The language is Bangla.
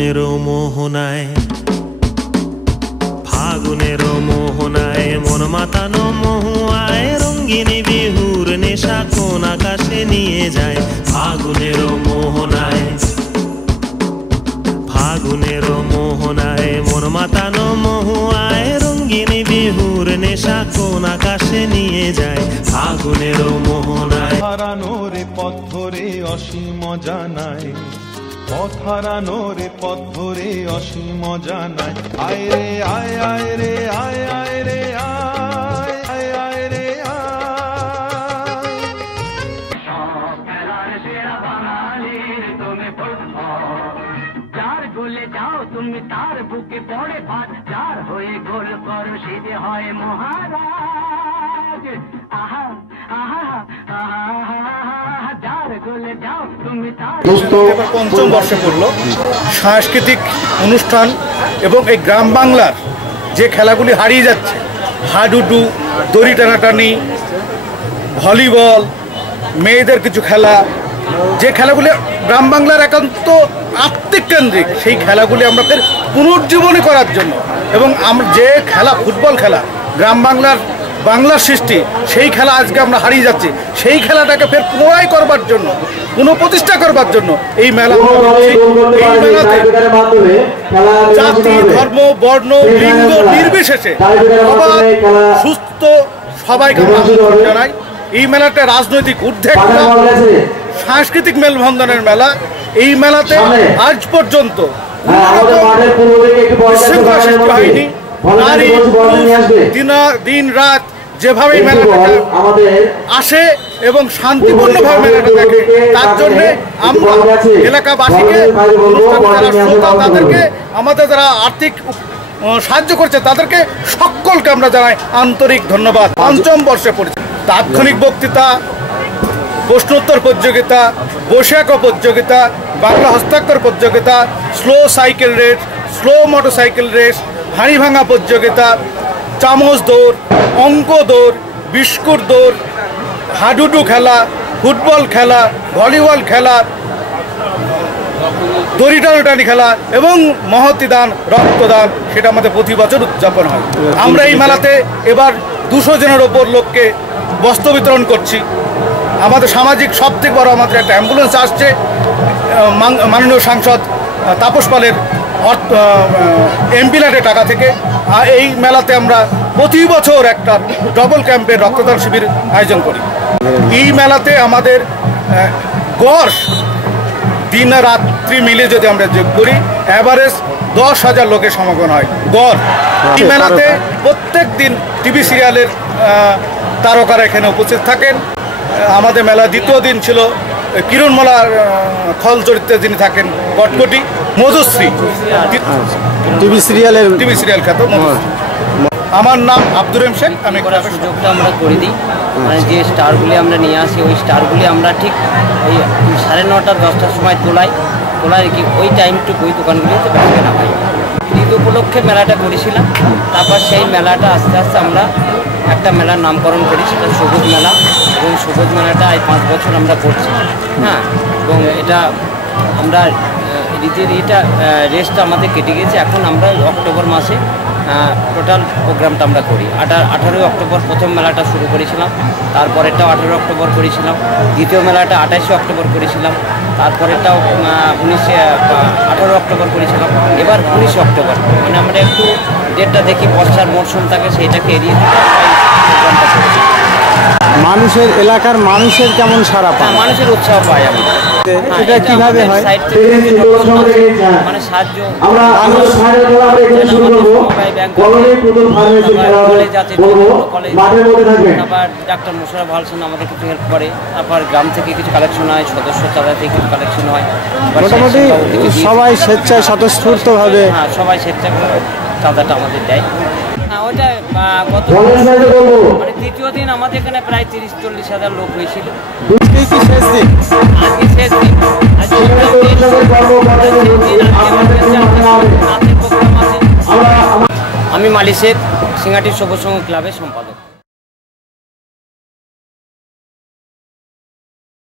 ফাগুনেরও মোহনায়, ফাগুনেরও মোহনায় মন মাতানো মহুয়ায়, রঙ্গিনী বিহুর নেশা কোন আকাশে নিয়ে যায়। ফাগুনেরও মোহনায়, ফাগুনেরও মোহনায় মন মাতানো মহুয়ায়, রঙ্গিনী বিহুর নেশা কোন আকাশে নিয়ে যায়। ফাগুনেরও মোহনায় হারানো রে পথ ধরে অসীম জানায়, পথ হারানো রে পথ ধরে অসীম জানায়। আয় রে আয়, আয় রে আয়, আয় রে আয়, আয় আয় রে আয়। সব খেলার সেরা বাঙালির তুমি যার গোলে যাও তুমি তার বুকে পড়ে ভাত, যার হয়ে গোল করো সে যে হয় মহারাজ। আহা আহা আহা, যার গোলে যাও তুমি তার। পঞ্চম বর্ষে পড়ল সাংস্কৃতিক অনুষ্ঠান এবং এই গ্রাম বাংলার যে খেলাগুলি হারিয়ে যাচ্ছে, হাডুডু, দড়ি টানাটানি, ভলিবল, মেয়েদের কিছু খেলা, যে খেলাগুলি গ্রাম বাংলার একান্ত আত্মিক কেন্দ্রিক, সেই খেলাগুলি আমরা ফের পুনর্জীবনী করার জন্য এবং আমরা যে খেলা ফুটবল খেলা গ্রাম বাংলার সৃষ্টি, সেই খেলা আজকে আমরা হারিয়ে যাচ্ছি। সেই খেলাটাকে ফের পুনরায় করবার জন্য, পুনঃপ্রতিষ্ঠা করবার জন্য এই মেলা। এই মেলাতে জাতি, ধর্ম, বর্ণ, লিঙ্গ নির্বিশেষে সবাই সুস্থ, সবাইকে জানাই। এই মেলাটা রাজনৈতিক উদ্বেগ, সাংস্কৃতিক মেলবন্ধনের মেলা। এই মেলাতে আজ পর্যন্ত বিশৃঙ্খলা সৃষ্টি হয়নি। নারী দিন রাত যেভাবে মেলাটা আসে এবং শান্তিপূর্ণভাবে মেলাটা দেখে, তার জন্যে আমরা এলাকাবাসীকে, তাদেরকে, আমাদের যারা আর্থিক সাহায্য করছে তাদেরকে সকলকে আমরা জানাই আন্তরিক ধন্যবাদ। পঞ্চম বর্ষে পড়েছে তাৎক্ষণিক বক্তৃতা, প্রশ্নোত্তর প্রতিযোগিতা, বৈশাখ প্রতিযোগিতা, বাংলা হস্তাক্ষর প্রতিযোগিতা, slow cycle race, slow motorcycle race, হাঁড়ি ভাঙা প্রতিযোগিতা, চামচ দৌড়, অঙ্ক দৌড়, বিস্কুট দৌড়, হাডুডু খেলা, ফুটবল খেলা, ভলিবল খেলা, দড়ি টানাটানি খেলা এবং মহতি দান, রক্তদান, সেটা আমাদের প্রতি বছর উদযাপন হয়। আমরা এই মেলাতে এবার 200 জনের ওপর লোককে বস্ত্র বিতরণ করছি। আমাদের সামাজিক সবথেকে বড় আমাদের একটা অ্যাম্বুলেন্স আসছে মাননীয় সাংসদ তাপস পালের এমপি ল্যাডের টাকা থেকে। এই মেলাতে আমরা প্রতি বছর একটা ডবল ক্যাম্পের রক্তদান শিবির আয়োজন করি। এই মেলাতে আমাদের গড় দিন রাত্রি মিলে যদি আমরা যোগ করি, অ্যাভারেজ 10,000 লোকের সমাগম হয় গড়। এই মেলাতে প্রত্যেক দিন টিভি সিরিয়ালের তারকারা এখানে উপস্থিত থাকেন। আমাদের মেলা দ্বিতীয় দিন ছিল কিরণমালার খল চরিত্রে যিনি থাকেন কটকটি, মধুশ্রী, টিভি সিরিয়াল খ্যাত মধুশ্রী। আমার নাম আব্দুর রহিম শেখ। আমি সুযোগটা আমরা করে দিই, মানে যে স্টারগুলি আমরা নিয়ে আসি, ওই স্টারগুলি আমরা ঠিক ওই 9:30 10টার সময় তোলাই কি ওই টাইমটুকু ওই দোকানগুলিতে বেচা কেনা হয়। ঈদ উপলক্ষে মেলাটা করেছিলাম, তারপর সেই মেলাটা আস্তে আস্তে আমরা একটা মেলার নামকরণ করি, সেটা সবুজ মেলা। এবং সবুজ মেলাটা এই 5 বছর আমরা করছি, হ্যাঁ। এবং এটা আমরা এটা রেসটা আমাদের কেটে গেছে। এখন আমরা অক্টোবর মাসে টোটাল প্রোগ্রামটা আমরা করি। 18 অক্টোবর প্রথম মেলাটা শুরু করেছিলাম, তারপরেরটাও 18 অক্টোবর করেছিলাম, দ্বিতীয় মেলাটা 28 অক্টোবর করেছিলাম, তারপরেরটাও 18 অক্টোবর করেছিলাম, এবার 19 অক্টোবর। মানে আমরা একটু ডেটটা দেখি, বর্ষার মরশুম থাকে সেইটাকে এড়িয়ে প্রোগ্রামটা করছি। মানুষের এলাকার মানুষের কেমন সাড়া পায়? মানুষের উৎসাহ পাই আমি। এটা কিভাবে হয়? মানে সাহায্য আবার ডাক্তার মোশাররফ হাসান আমাদের কিছু হেল্প করে। তারপর গ্রাম থেকে কিছু কালেকশন হয়, সদস্য চাঁদা থেকে কিছু কালেকশন হয়। মোটামুটি সবাই স্বেচ্ছায় স্বতঃস্ফূর্তভাবে, হ্যাঁ সবাই স্বেচ্ছায় চাঁদাটা আমাদের দেয়। হ্যাঁ ওইটা গত মানে দ্বিতীয় দিন আমাদের এখানে প্রায় 30-40 হাজার লোক হয়েছিল। আজকে শেষ দিন। আমি মালি শেখ, সিঙ্গাটির সবুজ সংঘ ক্লাবের সম্পাদক।